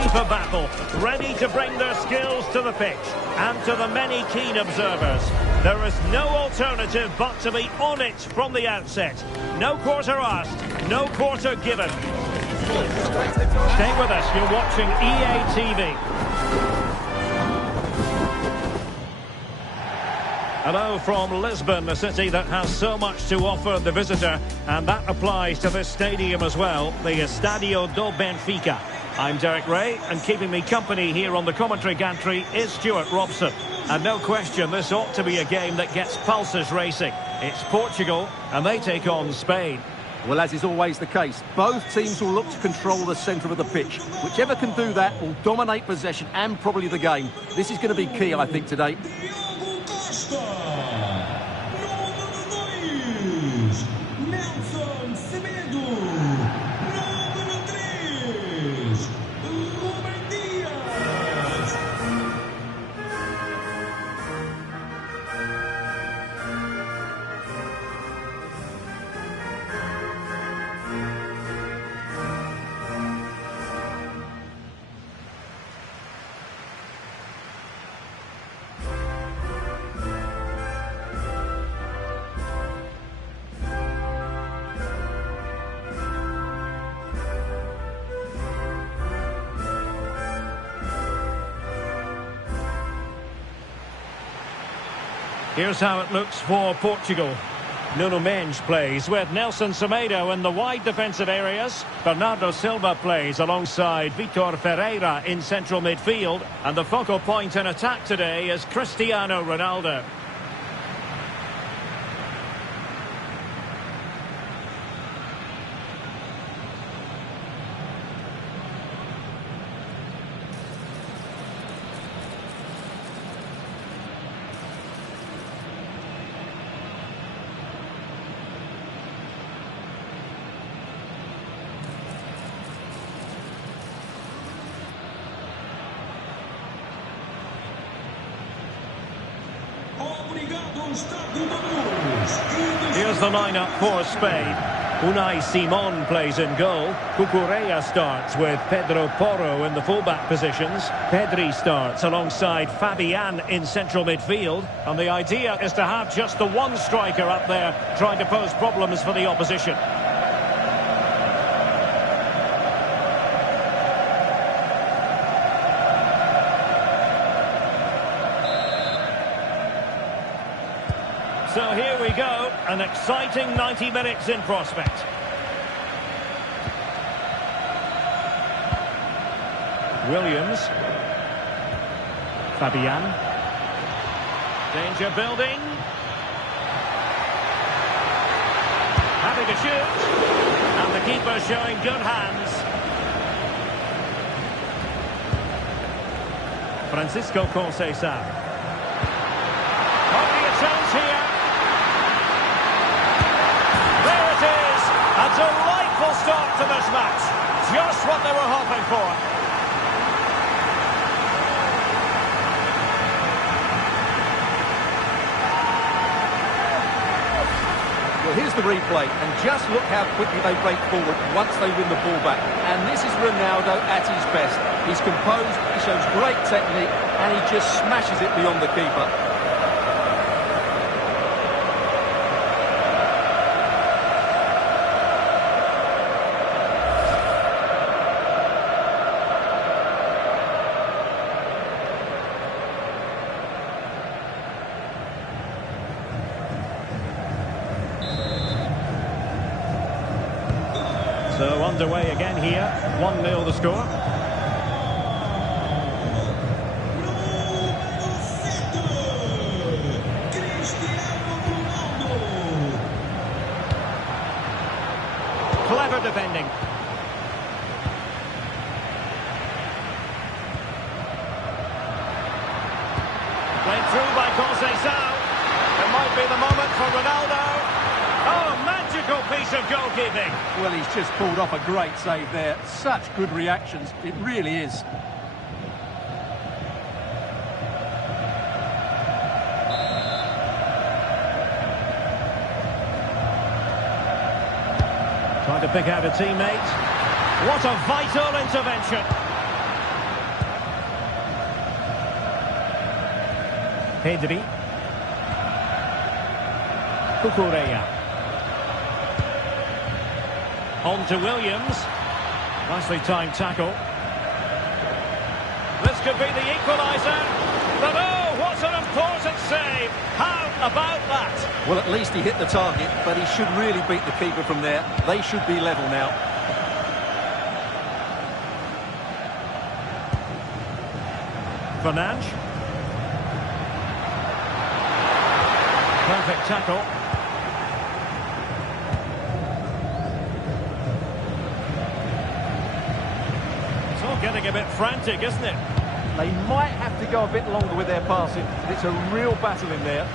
ready for battle, ready to bring their skills to the pitch. And to the many keen observers, there is no alternative but to be on it from the outset. No quarter asked, no quarter given. Stay with us, you're watching EA TV. Hello from Lisbon, a city that has so much to offer the visitor, and that applies to this stadium as well, the Estadio do Benfica. I'm Derek Ray, and keeping me company here on the commentary gantry is Stuart Robson. And no question, this ought to be a game that gets pulses racing. It's Portugal, and they take on Spain. Well, as is always the case, both teams will look to control the centre of the pitch. Whichever can do that will dominate possession and probably the game. This is going to be key, I think, today. Here's how it looks for Portugal. Nuno Mendes plays with Nelson Semedo in the wide defensive areas. Bernardo Silva plays alongside Vitor Ferreira in central midfield. And the focal point in attack today is Cristiano Ronaldo. Here's the lineup for Spain. Unai Simon plays in goal. Cucurella starts with Pedro Porro in the fullback positions. Pedri starts alongside Fabian in central midfield. And the idea is to have just the one striker up there trying to pose problems for the opposition. So here we go, an exciting 90 minutes in prospect. Williams. Fabian. Danger building. Happy to shoot. And the keeper showing good hands. Francisco Conceição. Hardly a chance here. A delightful start to this match. Just what they were hoping for. Well, here's the replay, and just look how quickly they break forward once they win the ball back. And this is Ronaldo at his best. He's composed, he shows great technique, and he just smashes it beyond the keeper. So underway again here, 1-0 the score. Clever defending. Played through by Conceição. It might be the moment for Ronaldo. Oh, magical piece of goalkeeping. Well, he's just pulled off a great save there. Such good reactions. It really is. Trying to pick out a teammate. What a vital intervention. Pedri. Cucurella. On to Williams. Nicely timed tackle. This could be the equaliser. But oh, what an important save. How about that? Well, at least he hit the target, but he should really beat the keeper from there. They should be level now. Fernandes. Perfect tackle. It's all getting a bit frantic, isn't it? They might have to go a bit longer with their passing. It's a real battle in there.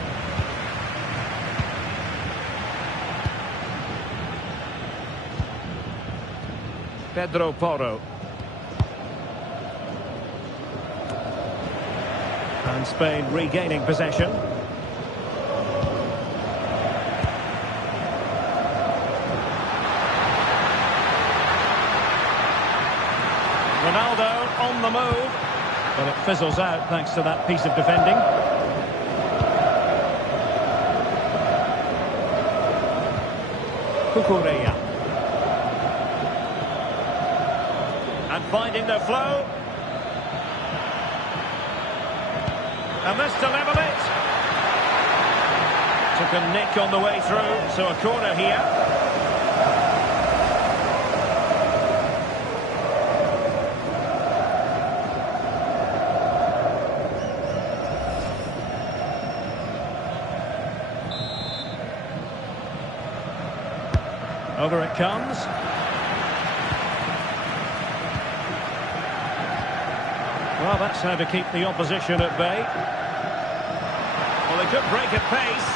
Pedro Porro. And Spain regaining possession. Ronaldo on the move. But it fizzles out thanks to that piece of defending. Cucurella. And finding the flow. And this to level it. Took a nick on the way through, so a corner here. Over it comes. Well, that's how to keep the opposition at bay. Well, they could break at pace.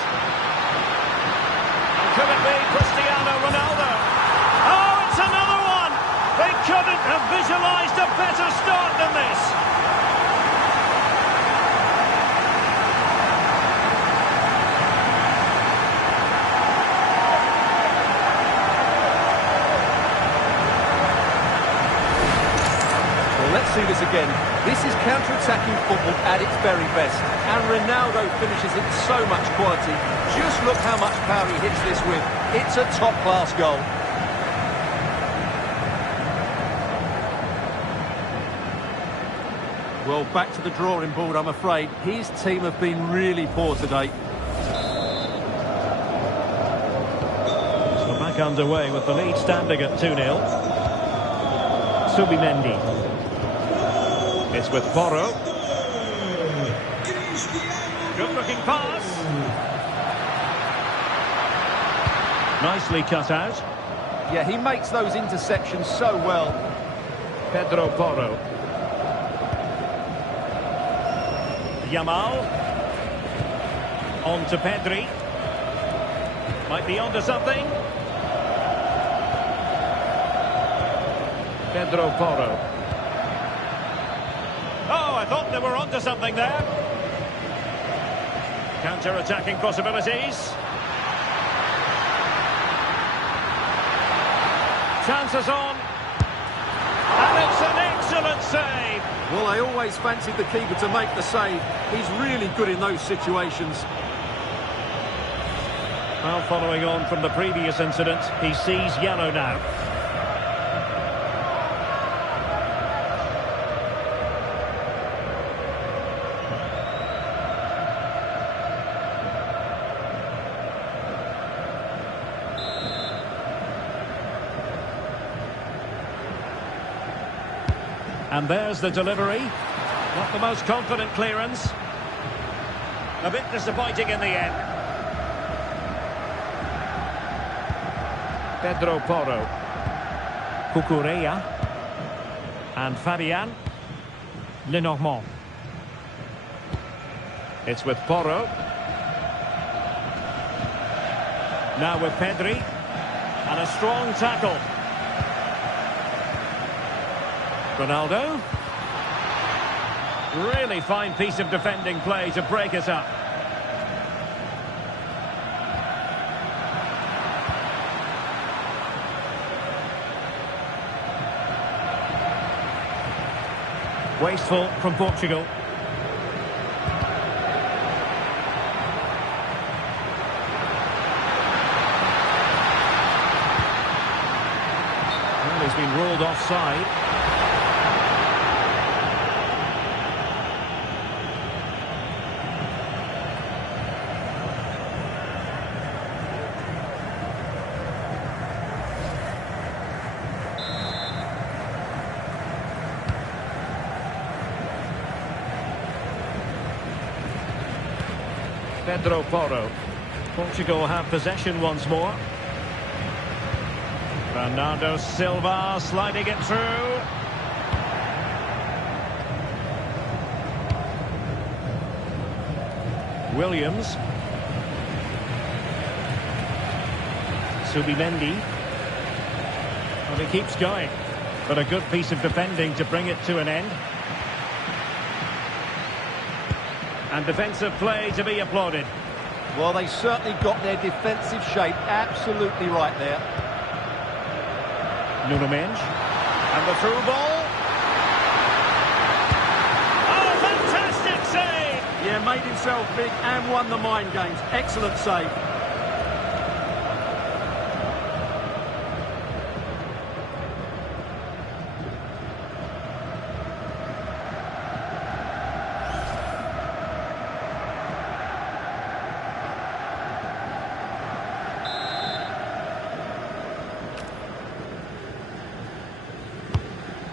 And could it be Cristiano Ronaldo? Oh, it's another one! They couldn't have visualised a better start than this. Let's see this again. This is counter-attacking football at its very best. And Ronaldo finishes it so much quality. Just look how much power he hits this with. It's a top-class goal. Well, back to the drawing board, I'm afraid. His team have been really poor today. So back underway with the lead standing at 2-0. Subimendi. It's with Porro. Good looking pass. Nicely cut out. Yeah, he makes those interceptions so well. Pedro Porro. Yamal. On to Pedri. Might be onto something. Pedro Porro. Oh, I thought they were onto something there. Counter-attacking possibilities. Chances on. And it's an excellent save. Well, I always fancied the keeper to make the save. He's really good in those situations. Well, following on from the previous incident, he sees yellow now. And there's the delivery. Not the most confident clearance. A bit disappointing in the end. Pedro Porro. Cucurella. And Fabian. Lenormand. It's with Porro. Now with Pedri. And a strong tackle. Ronaldo. Really fine piece of defending play to break us up. Wasteful from Portugal. He's been ruled offside. Pedro Porro. Portugal have possession once more. Bernardo Silva sliding it through. Williams. Subimendi. Well, he keeps going, but a good piece of defending to bring it to an end. And defensive play to be applauded. Well, they certainly got their defensive shape absolutely right there. Nuno Mendes. And the through ball. Oh, fantastic save! Yeah, made himself big and won the mind games. Excellent save.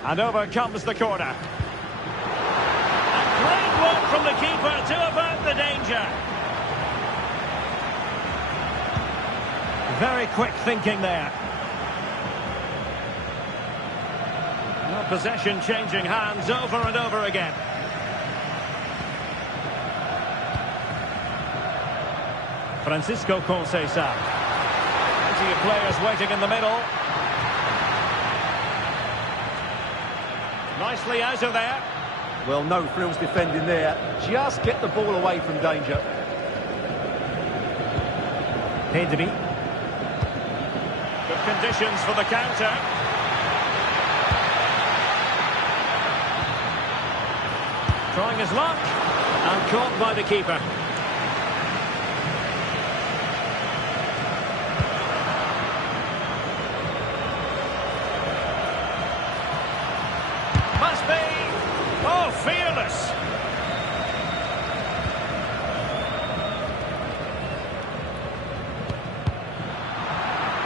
And over comes the corner. A great work from the keeper to avert the danger. Very quick thinking there. Well, possession changing hands over and over again. Francisco Conceição. Plenty of players waiting in the middle. Nicely out of there. Well, no frills defending there. Just get the ball away from danger. Pedri. Good conditions for the counter. Trying his luck. And caught by the keeper. Must be. Oh, fearless.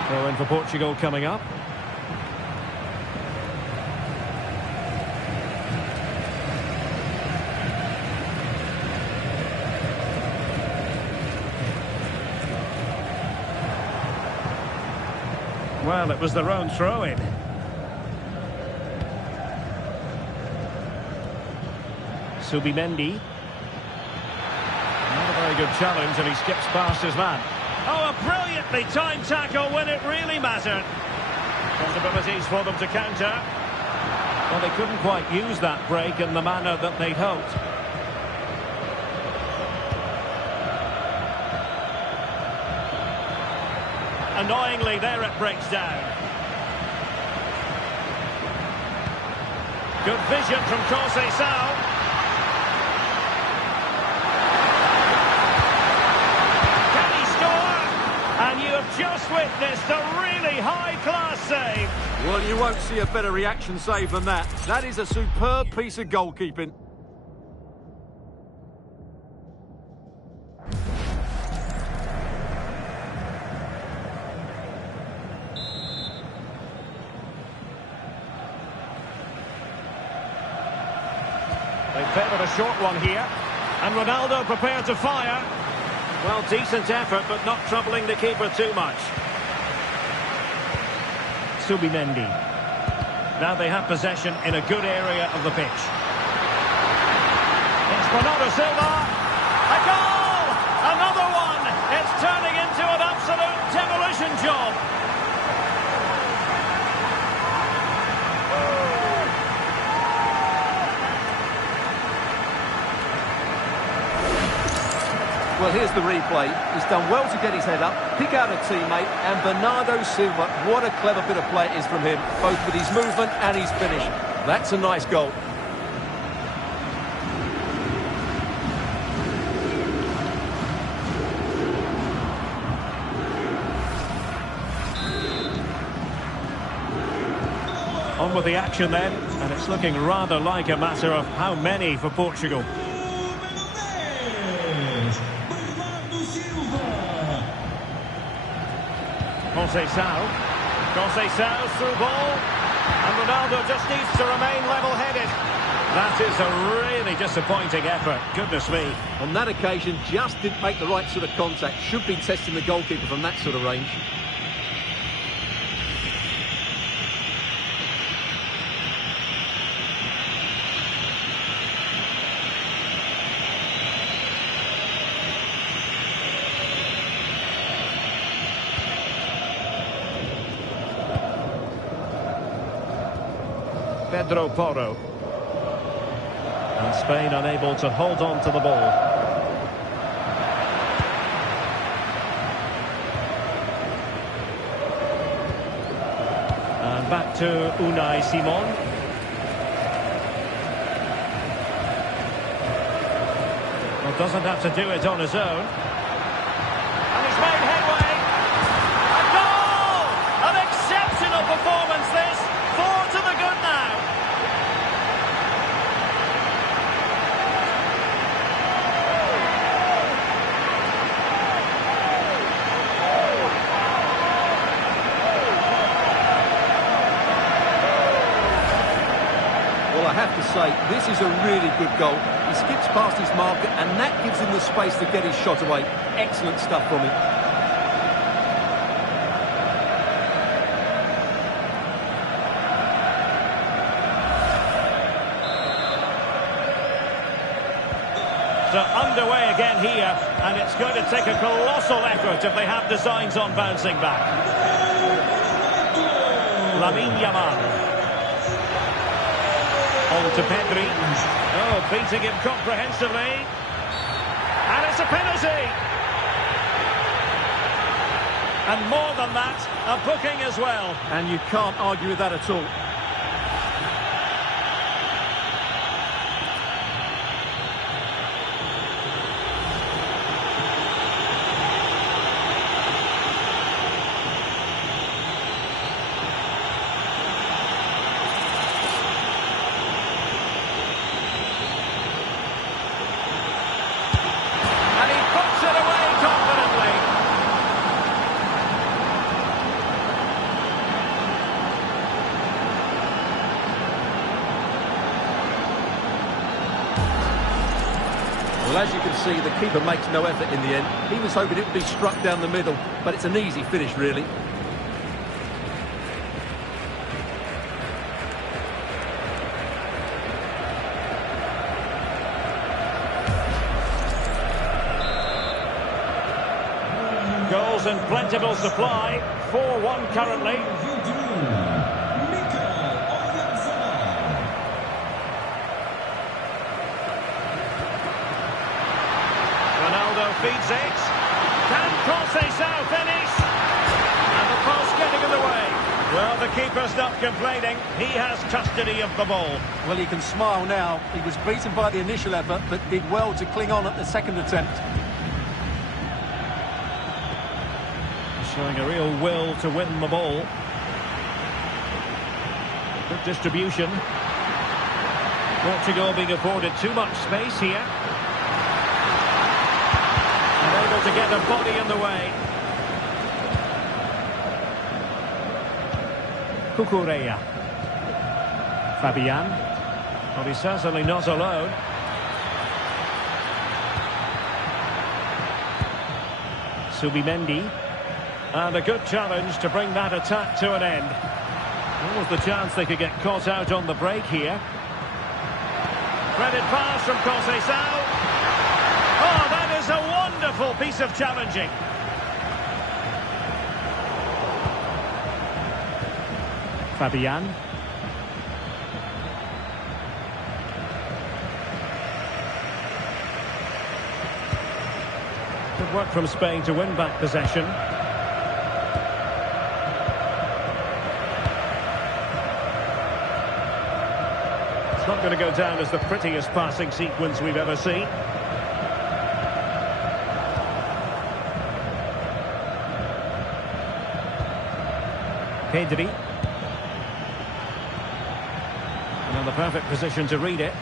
Throw in for Portugal coming up. Well, it was their own throw-in. Subimendi. Not a very good challenge, and he skips past his man. Oh, a brilliantly timed tackle when it really mattered. Possibilities for them to counter. Well, they couldn't quite use that break in the manner that they'd hoped. Annoyingly, there it breaks down. Good vision from Conceição. Just witnessed a really high-class save. Well, you won't see a better reaction save than that. That is a superb piece of goalkeeping. They favoured a short one here. And Ronaldo prepared to fire. Well, decent effort, but not troubling the keeper too much. Subimendi. Now they have possession in a good area of the pitch. It's Bernardo Silva. A goal! Another one! It's turning into an absolute demolition job. Well, here's the replay. He's done well to get his head up, pick out a teammate, and Bernardo Silva, what a clever bit of play it is from him, both with his movement and his finish. That's a nice goal. On with the action then, and it's looking rather like a matter of how many for Portugal. Conceição's through ball, and Ronaldo just needs to remain level-headed. That is a really disappointing effort, goodness me. On that occasion, just didn't make the right sort of contact. Should be testing the goalkeeper from that sort of range. Pedro Porro. And Spain unable to hold on to the ball. And back to Unai Simon. Well, doesn't have to do it on his own. And he's made headway. A goal! An exceptional performance this. 4 to the good now. Well, I have to say, this is a really good goal. He skips past his marker, and that gives him the space to get his shot away. Excellent stuff from him. So underway again here, and it's going to take a colossal effort if they have designs on bouncing back. Lamine Yamal. On to Pedri. Oh, beating him comprehensively. And it's a penalty. And more than that, a booking as well. And you can't argue with that at all. Well, as you can see, the keeper makes no effort in the end. He was hoping it would be struck down the middle, but it's an easy finish, really. Goals in plentiful supply. 4-1 currently. Feeds it. Can Conceição finish? And the pass getting in the way. Well, the keeper's not complaining. He has custody of the ball. Well, he can smile now. He was beaten by the initial effort, but did well to cling on at the second attempt. Showing a real will to win the ball. Good distribution. Portugal being afforded too much space here. Able to get a body in the way. Cucurella. Fabian. Well, he's certainly not alone. Subimendi. And a good challenge to bring that attack to an end. What was the chance they could get caught out on the break here? Threaded pass from Conceição. Oh, that is a wonderful piece of challenging. Fabian. Good work from Spain to win back possession. It's not going to go down as the prettiest passing sequence we've ever seen. Pedri. And the perfect position to read it.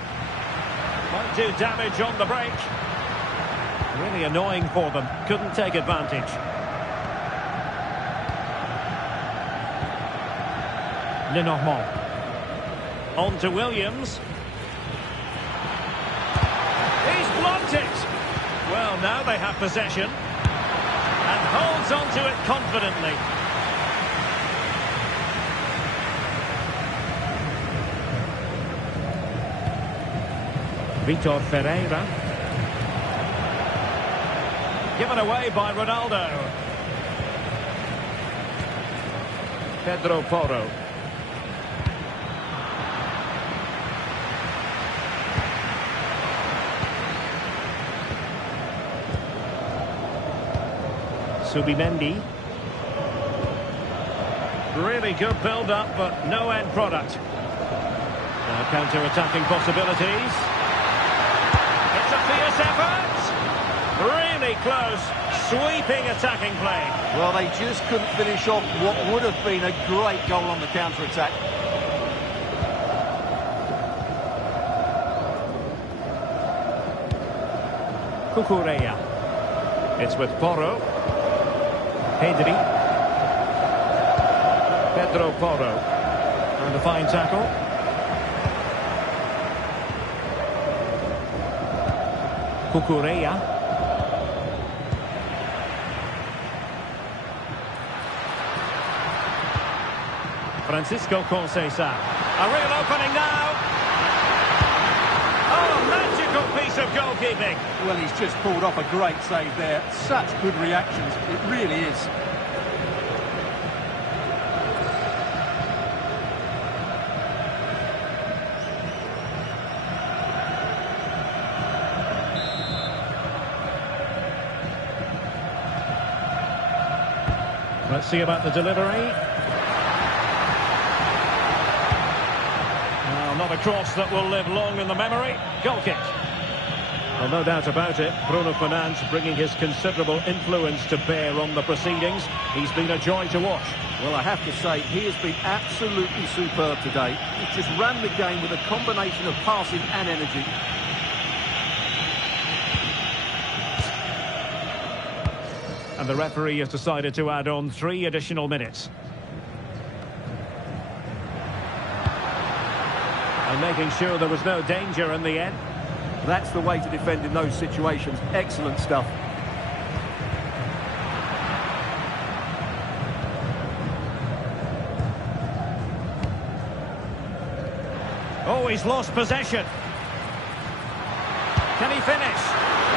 Might do damage on the break. Really annoying for them. Couldn't take advantage. Lenormand. On to Williams. He's blocked it. Well, now they have possession. And holds on to it confidently. Vitor Ferreira. Given away by Ronaldo. Pedro Porro. Subimendi. Really good build-up, but no end product. Now counter-attacking possibilities. It's a fierce effort. Really close. Sweeping attacking play. Well, they just couldn't finish off what would have been a great goal on the counter-attack. Cucurella. It's with Porro. Pedri. Pedro Porro. And a fine tackle. Cucurella. Francisco Conceição. A real opening now. Oh, magical piece of goalkeeping. Well, he's just pulled off a great save there. Such good reactions. It really is. Let's see about the delivery. Well, not a cross that will live long in the memory. Goal kick. Well, no doubt about it, Bruno Fernandes bringing his considerable influence to bear on the proceedings. He's been a joy to watch. Well, I have to say, he has been absolutely superb today. He's just ran the game with a combination of passing and energy. And the referee has decided to add on 3 additional minutes. And making sure there was no danger in the end. That's the way to defend in those situations. Excellent stuff. Oh, he's lost possession. Can he finish?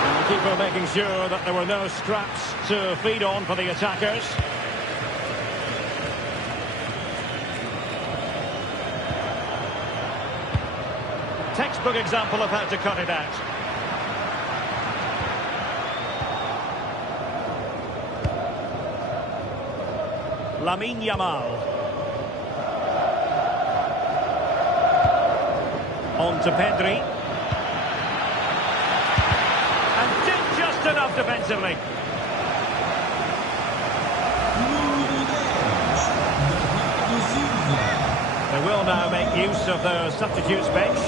And the keeper making sure that there were no scraps to feed on for the attackers. Textbook example of how to cut it out. Lamine Yamal. On to Pedri. And did just enough defensively. They will now make use of the substitutes bench.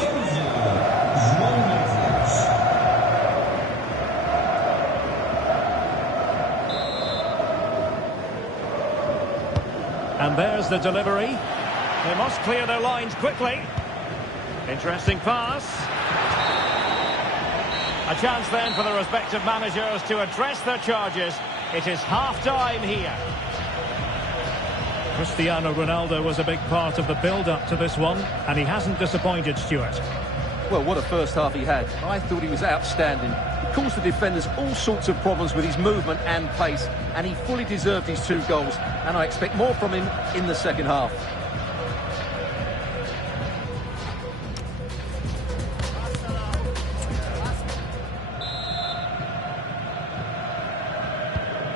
And there's the delivery. They must clear their lines quickly. Interesting pass. A chance then for the respective managers to address their charges. It is half-time here. Cristiano Ronaldo was a big part of the build-up to this one, and he hasn't disappointed, Stuart. Well, what a first half he had. I thought he was outstanding. He caused the defenders all sorts of problems with his movement and pace, and he fully deserved his 2 goals, and I expect more from him in the second half.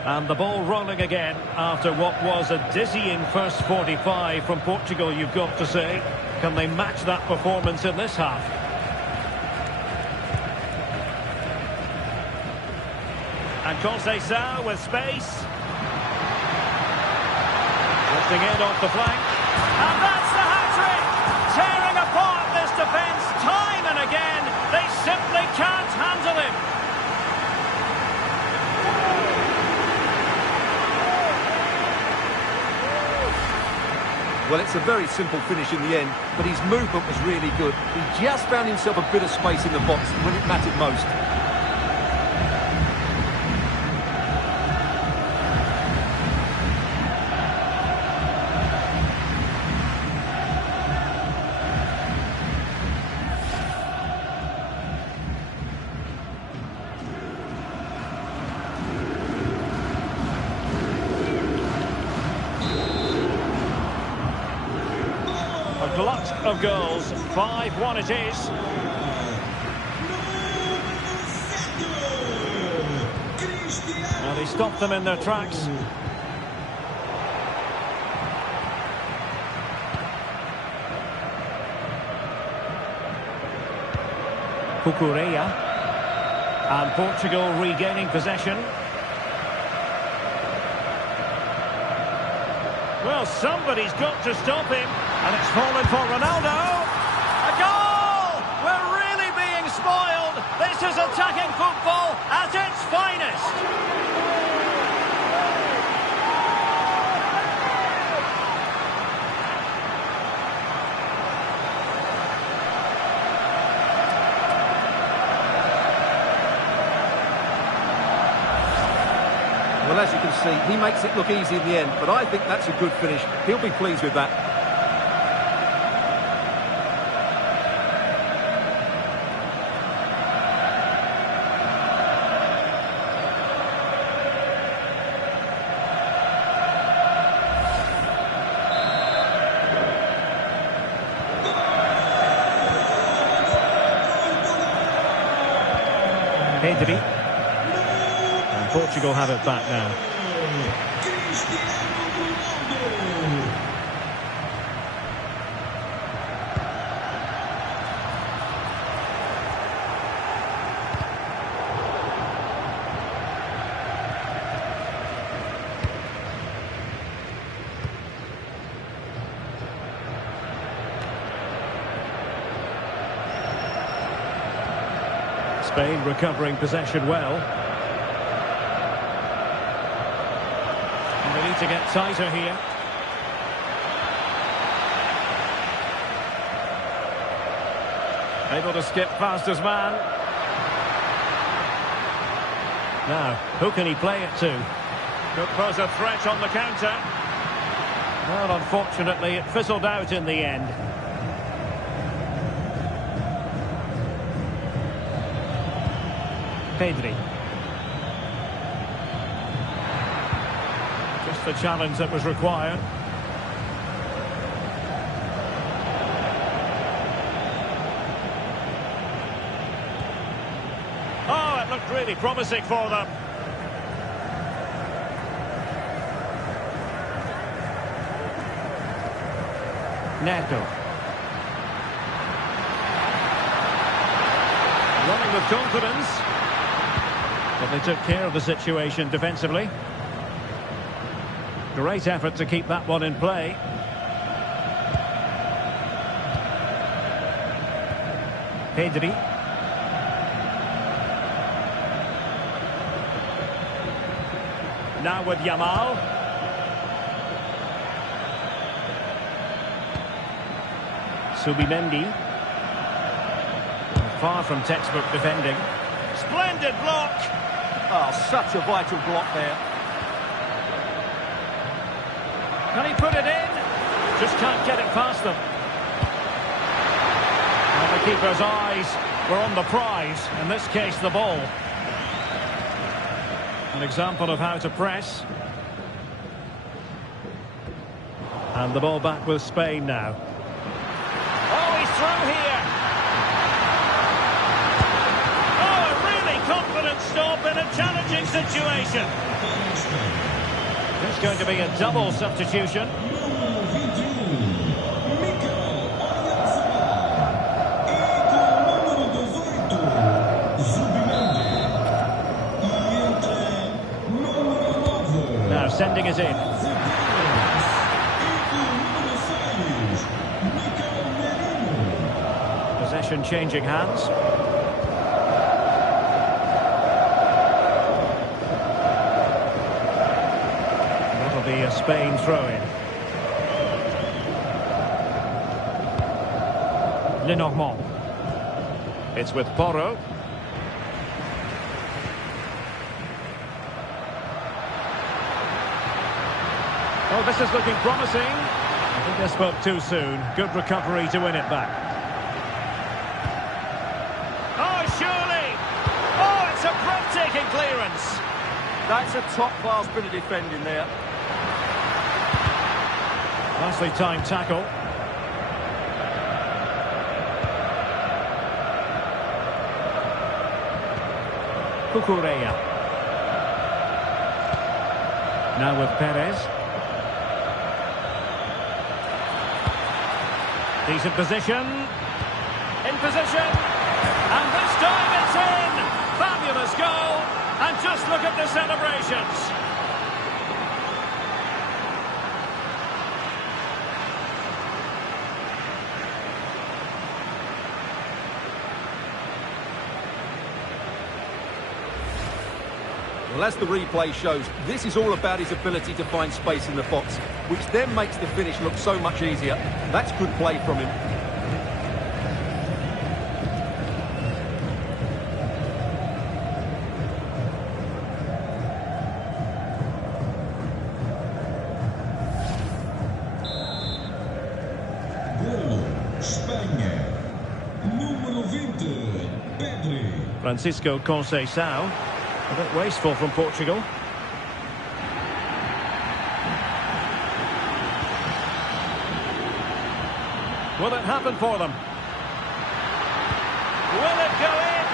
And the ball rolling again after what was a dizzying first 45 from Portugal, you've got to say. Can they match that performance in this half? And Conceição with space. Lifting in off the flank. And that's the hat-trick! Tearing apart this Well, it's a very simple finish in the end, but his movement was really good. He just found himself a bit of space in the box when it mattered most. A glut of goals. 5-1 it is. And he stopped them in their tracks. Cucurella. And Portugal regaining possession. Well, somebody's got to stop him. And it's fallen for Ronaldo. A goal! We're really being spoiled. This is attacking football at its finest. Well, as you can see, he makes it look easy in the end, but I think that's a good finish. He'll be pleased with that. Pedri. And Portugal have it back now. Spain recovering possession well. And they need to get tighter here. Able to skip past his man. Now, who can he play it to? Could pose a threat on the counter. Well, unfortunately, it fizzled out in the end. Pedri. Just the challenge that was required. Oh, it looked really promising for them. Neto. Running with confidence. But they took care of the situation defensively. Great effort to keep that one in play. Pedri. Now with Yamal. Subimendi. Far from textbook defending. Splendid block. Oh, such a vital block there. Can he put it in? Just can't get it past them. And the keeper's eyes were on the prize, in this case the ball. An example of how to press. And the ball back with Spain now. Oh, he's through here. Confident stop in a challenging situation. It's going to be a double substitution. Now sending it in. Possession changing hands. Be a Spain throw-in. Lenormand. It's with Porro. Oh, this is looking promising. I think they spoke too soon. Good recovery to win it back. Oh, surely! Oh, it's a breathtaking clearance. That's a top-class bit of defending there. Nicely timed tackle. Cucurella. Now with Perez. Decent position. In position. And this time it's in. Fabulous goal. And just look at the celebrations. Well, as the replay shows, this is all about his ability to find space in the box, which then makes the finish look so much easier. That's good play from him. Espanha, número 20, Pedri. Francisco Conceição. A bit wasteful from Portugal. Will it happen for them? Will it go in?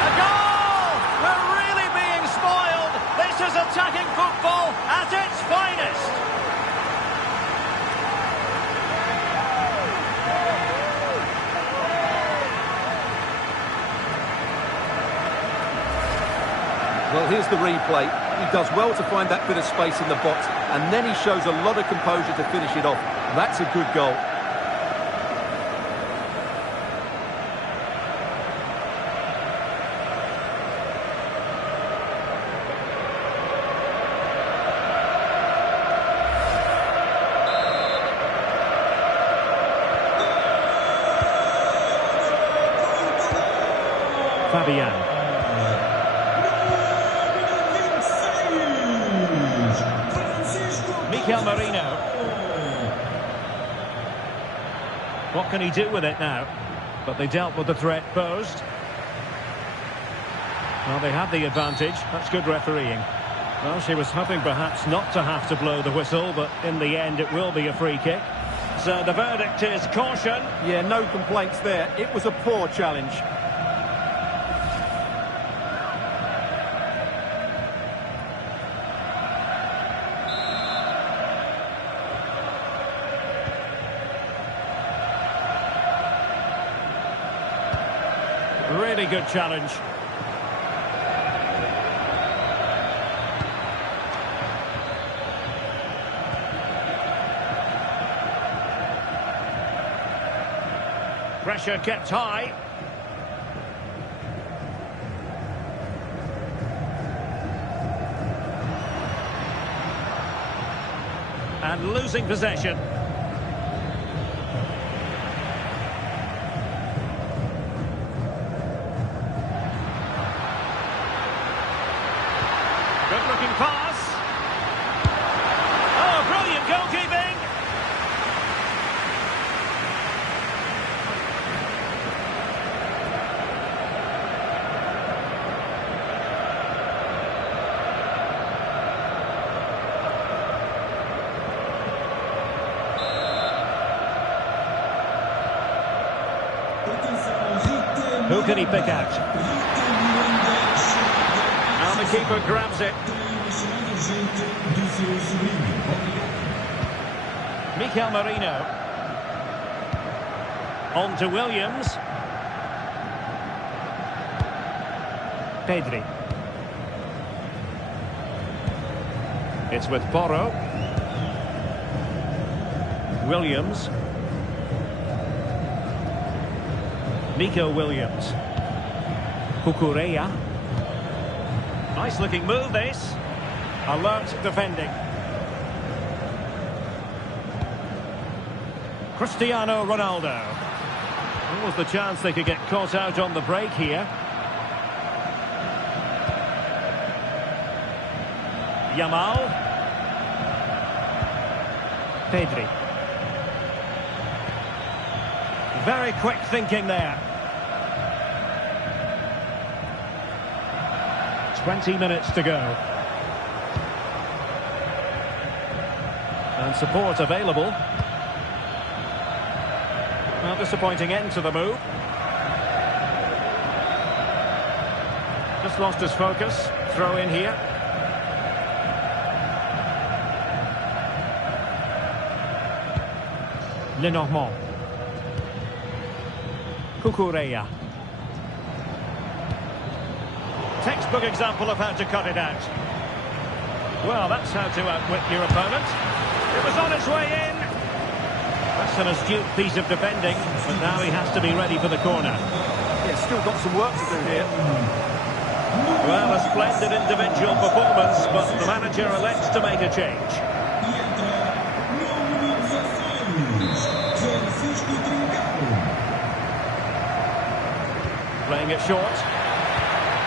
A goal! We're really being spoiled. This is attacking football at its finest. Well, here's the replay. He does well to find that bit of space in the box, and then he shows a lot of composure to finish it off. That's a good goal. Fabian. Mikel Merino. What can he do with it now? But they dealt with the threat posed. Well, they had the advantage. That's good refereeing. Well, she was hoping perhaps not to have to blow the whistle, but in the end it will be a free kick. So the verdict is caution. Yeah, no complaints there. It was a poor challenge. Really good challenge. Pressure kept high. And losing possession. Good-looking pass. Oh, brilliant goalkeeping. Who can he pick out? And the keeper grabs it. Mikel Merino. On to Williams. Pedri. It's with Porro. Williams. Nico Williams. Cucurella. Nice looking move this. Alert defending. Cristiano Ronaldo. What was the chance they could get caught out on the break here? Yamal. Pedri. Very quick thinking there. 20 minutes to go. And support available. Well, disappointing end to the move. Just lost his focus. Throw in here. Lenormand. Cucurella. Textbook example of how to cut it out. Well, that's how to outwit your opponent. It was on its way in. That's an astute piece of defending, but now he has to be ready for the corner. Yeah, still got some work to do here. Well, a splendid individual performance, but the manager elects to make a change. Playing it short.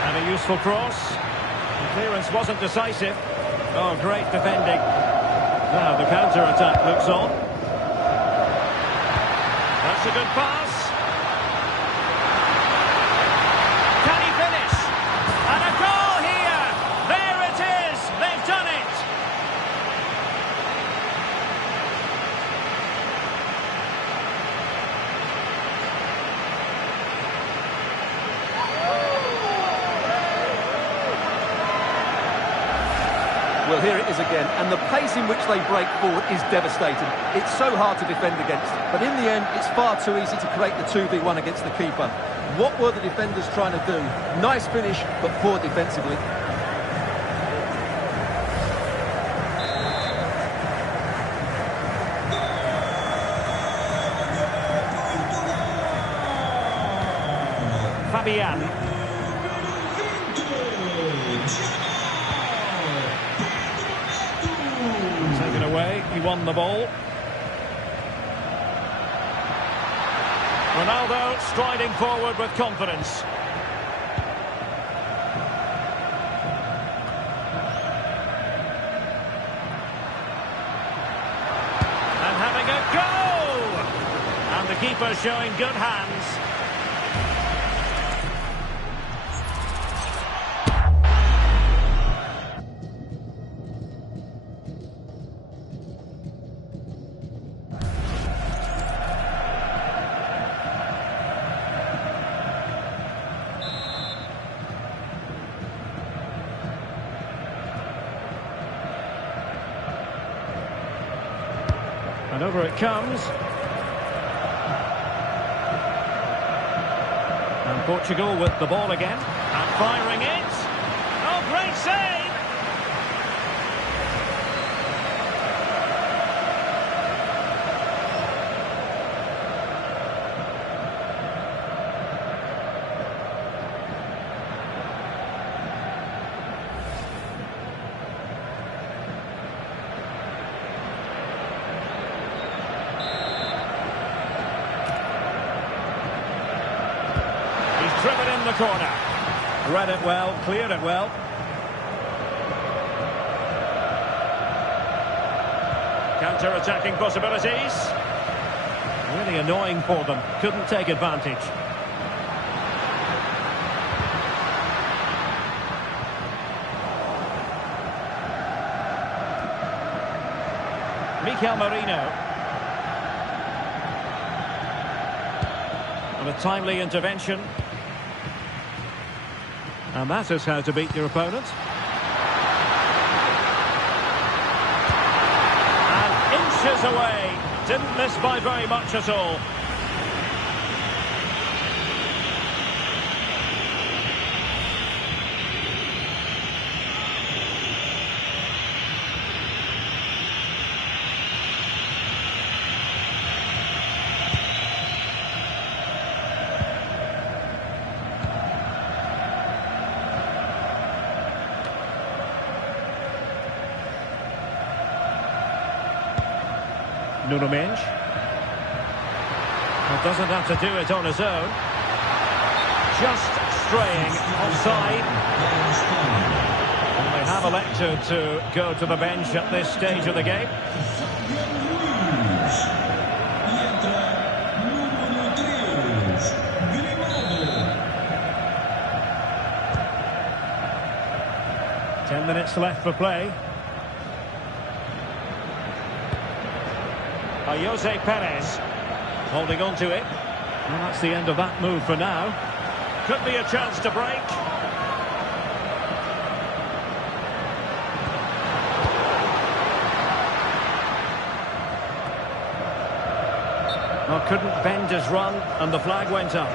And a useful cross. The clearance wasn't decisive. Oh, great defending. Now the counter-attack looks on. That's a good pass. Can he finish? And a goal here! There it is! They've done it! Well, here it is again, and the pace in which they break forward is devastating. It's so hard to defend against, but in the end, it's far too easy to create the 2v1 against the keeper. What were the defenders trying to do? Nice finish, but poor defensively. Fabian. Taken away, he won the ball. Ronaldo striding forward with confidence. And having a go! And the keeper showing good hands. And over it comes. And Portugal with the ball again. And firing it. Oh, great save! Driven in the corner. Read it well, cleared it well. Counter-attacking possibilities. Really annoying for them. Couldn't take advantage. Mikel Merino. And a timely intervention. And that is how to beat your opponent. And inches away. Didn't miss by very much at all. Nuno Mendes. Well, doesn't have to do it on his own. Just straying offside. And they have elected to go to the bench at this stage of the game. Ten minutes left for play. Jose Perez holding on to it. Well, that's the end of that move for now. Could be a chance to break. Well, couldn't bend his run, and the flag went up.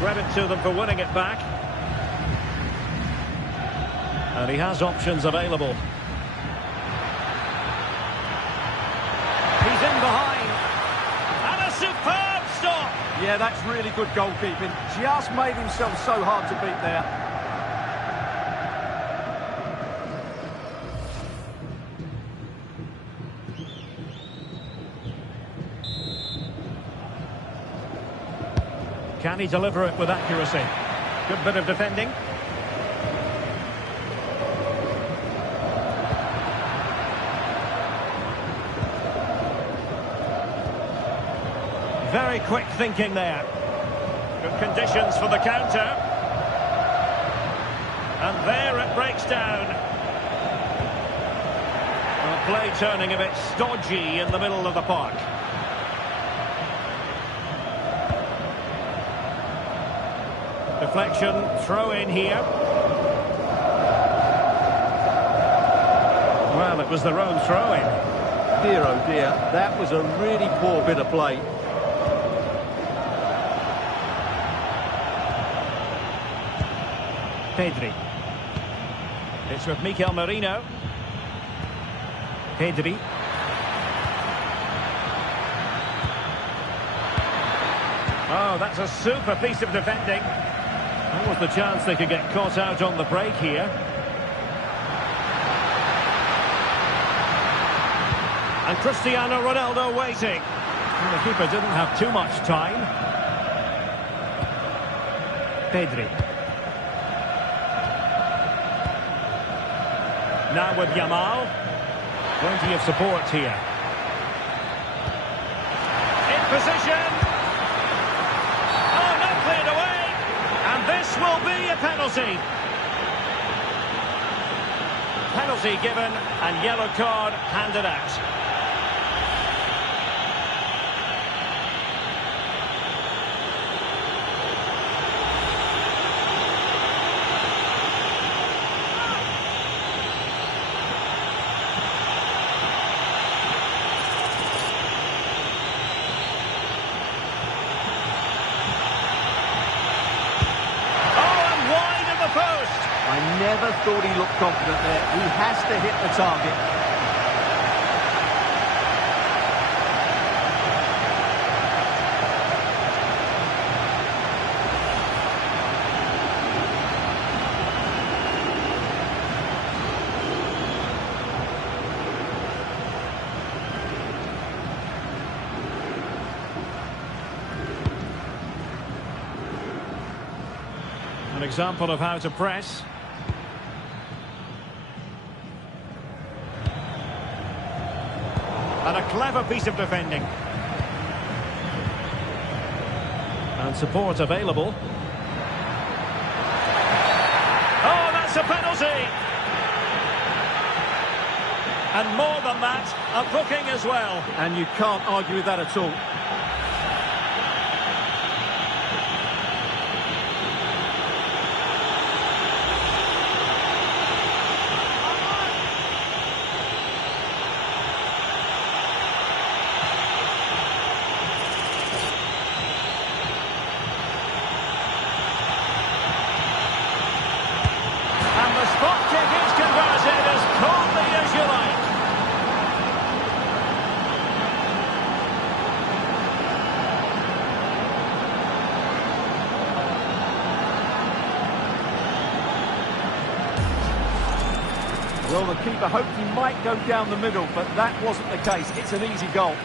Credit to them for winning it back. And he has options available. He's in behind. And a superb stop! Yeah, that's really good goalkeeping. Just made himself so hard to beat there. Can he deliver it with accuracy? Good bit of defending. Very quick thinking there. Good conditions for the counter. And there it breaks down. Well, play turning a bit stodgy in the middle of the park. Deflection, throw in here. Well, it was the wrong throw in. Dear oh dear, that was a really poor bit of play. Pedri. It's with Mikel Merino. Pedri. Oh, that's a super piece of defending. What was the chance they could get caught out on the break here? And Cristiano Ronaldo waiting. And the keeper didn't have too much time. Pedri. Now with Yamal. Plenty of support here. In position. Oh, not cleared away. And this will be a penalty. Penalty given and yellow card handed out. I never thought he looked confident there. He has to hit the target. An example of how to press. And a clever piece of defending. And support available. Oh, that's a penalty! And more than that, a booking as well. And you can't argue with that at all. Spot kick is converted as coldly as you like. Well, the keeper hoped he might go down the middle, but that wasn't the case. It's an easy goal.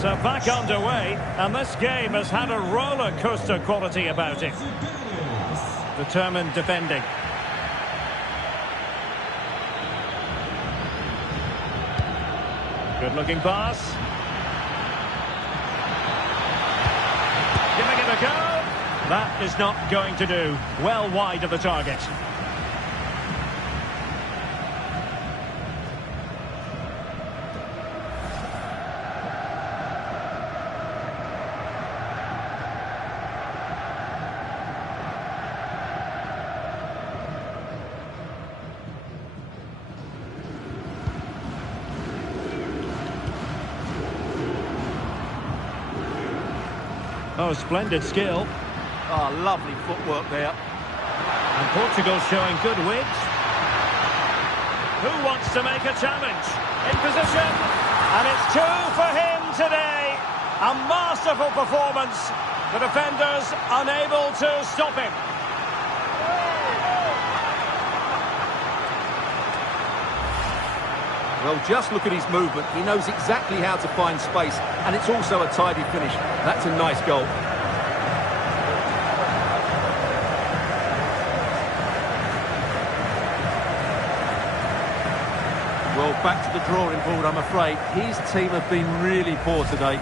So back underway, and this game has had a roller coaster quality about it. Determined defending. Good looking pass. Giving it a go. That is not going to do. Well wide of the target. Oh, splendid skill. Oh, lovely footwork there. And Portugal showing good wit. Who wants to make a challenge? In position. And it's 2 for him today. A masterful performance. The defenders unable to stop him. Well, just look at his movement. He knows exactly how to find space, and it's also a tidy finish. That's a nice goal. Well, back to the drawing board, I'm afraid. His team have been really poor today.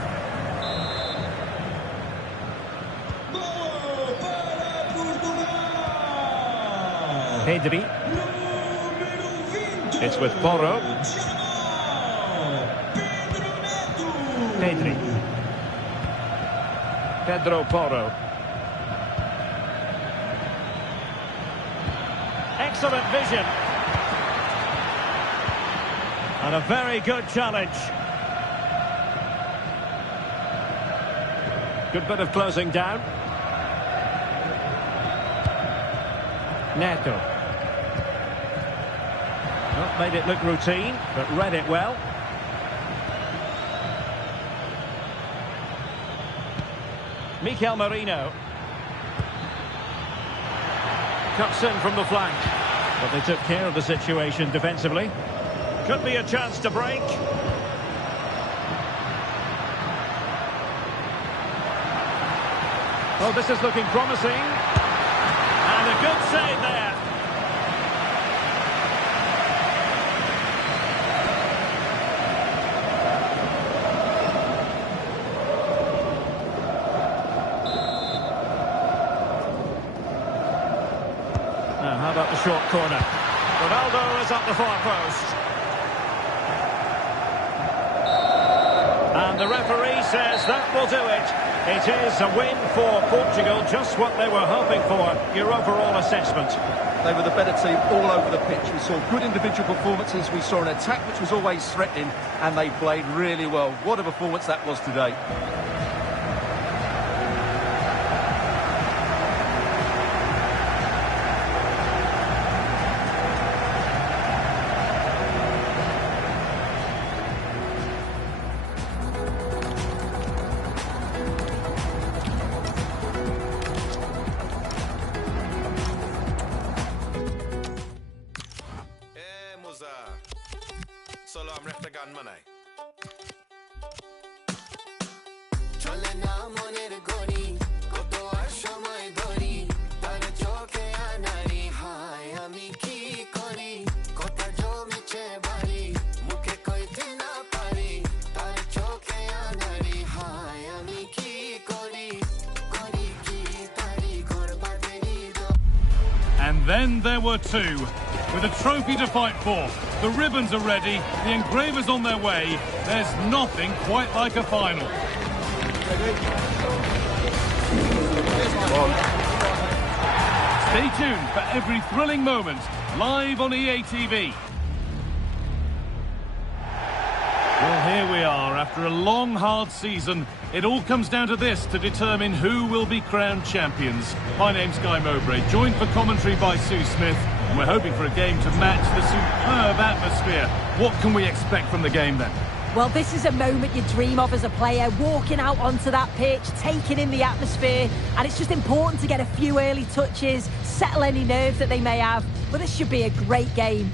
Pedri. It's with Porro. Pedri. Pedro Porro. Excellent vision. And a very good challenge. Good bit of closing down. Neto. Not made it look routine, but read it well. Mikel Merino. Cuts in from the flank. But they took care of the situation defensively. Could be a chance to break. Oh, this is looking promising. And a good save there. Now, how about the short corner? Ronaldo is at the far post. And the referee says that will do it. It is a win for Portugal, just what they were hoping for. Your overall assessment? They were the better team all over the pitch. We saw good individual performances. We saw an attack which was always threatening, and they played really well. What a performance that was today. And then there were two, with a trophy to fight for. The ribbons are ready, the engravers on their way. There's nothing quite like a final. Stay tuned for every thrilling moment, live on EA TV. Well, here we are, after a long, hard season. It all comes down to this to determine who will be crowned champions. My name's Guy Mowbray, joined for commentary by Sue Smith. And we're hoping for a game to match the superb atmosphere. What can we expect from the game then? Well, this is a moment you dream of as a player, walking out onto that pitch, taking in the atmosphere, and it's just important to get a few early touches, settle any nerves that they may have, but this should be a great game.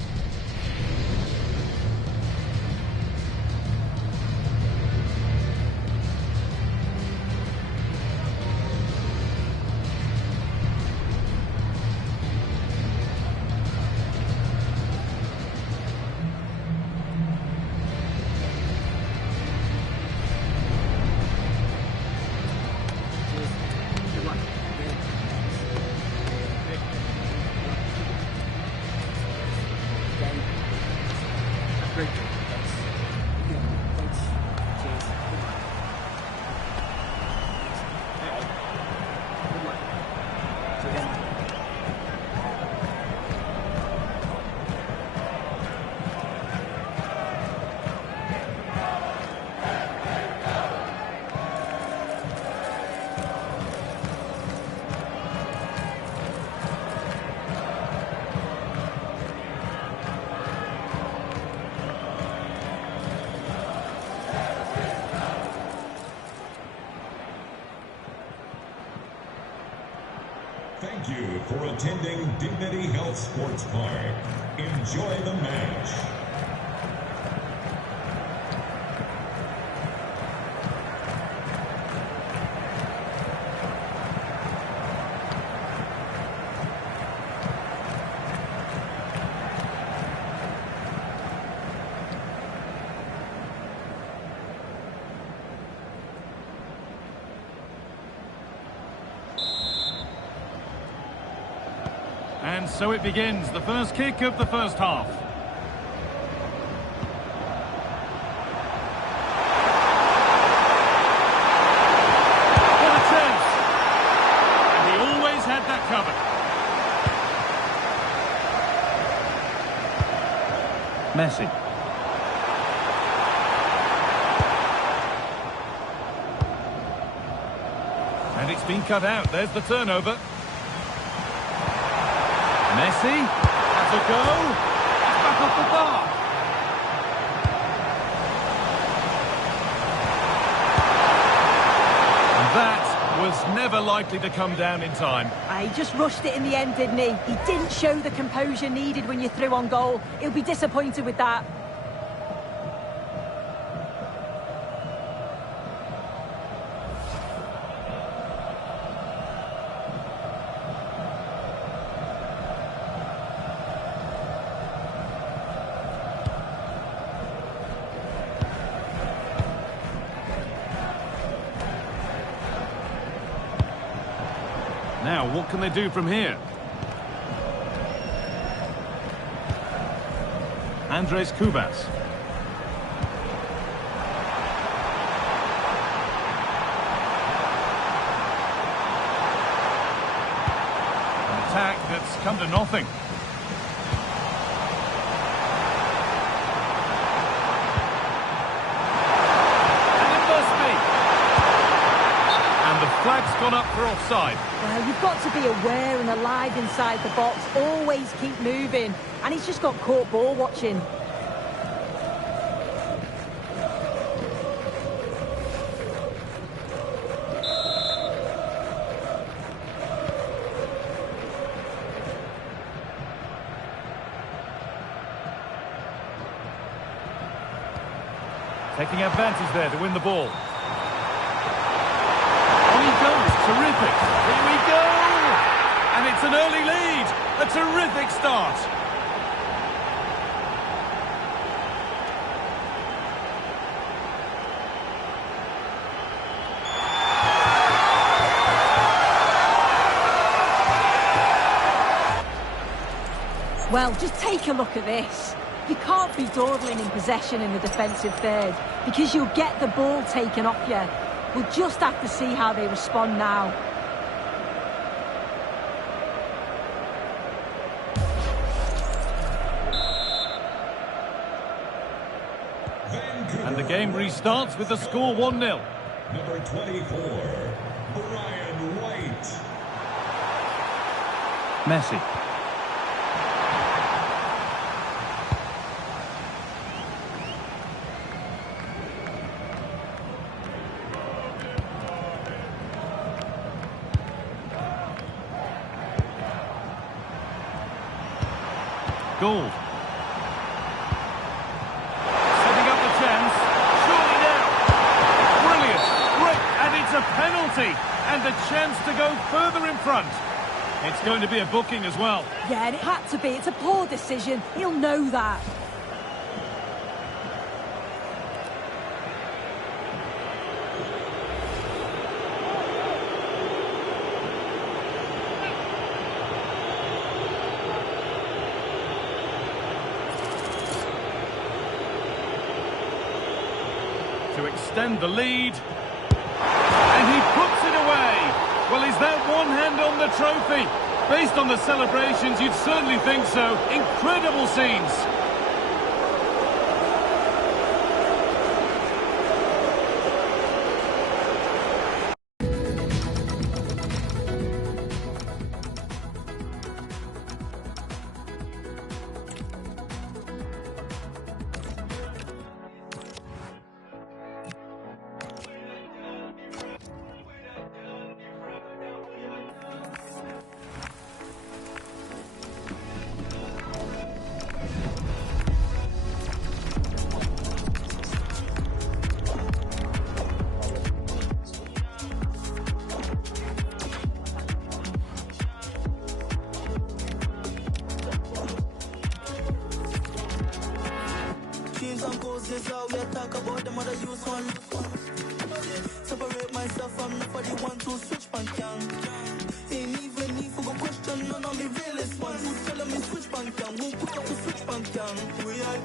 Thank you for attending Dignity Health Sports Park. Enjoy the match. And so it begins, the first kick of the first half. What a chance! And he always had that covered. Messi. And it's been cut out, there's the turnover. Messi has a go. It's back off the bar. And that was never likely to come down in time. He just rushed it in the end, didn't he? He didn't show the composure needed when you're through on goal. He'll be disappointed with that. Now, what can they do from here? Andres Cubas. An attack that's come to nothing. And it must be. And the flag's gone up for offside. Well, you've got to be aware and alive inside the box. Always keep moving. And he's just got caught ball watching. Taking advantage there to win the ball. On he goes, terrific. Here we go! And it's an early lead. A terrific start. Well, just take a look at this. You can't be dawdling in possession in the defensive third because you'll get the ball taken off you. We'll just have to see how they respond now. And the game restarts with the score 1-0. Number 24, Brian White. Messi. gold. Setting up the chance. Surely now. Brilliant. Great. And it's a penalty. And the chance to go further in front. It's going to be a booking as well. Yeah, and it had to be. It's a poor decision. He'll know that. To extend the lead. And he puts it away. Well, is that one hand on the trophy? Based on the celebrations, you'd certainly think so. Incredible scenes. Is how we talk about them other use one. Separate myself from nobody want to switch bank can. Ain't even need for go question none of me realest ones. Who tell me switch bank can? Who put up to switch bank can? We are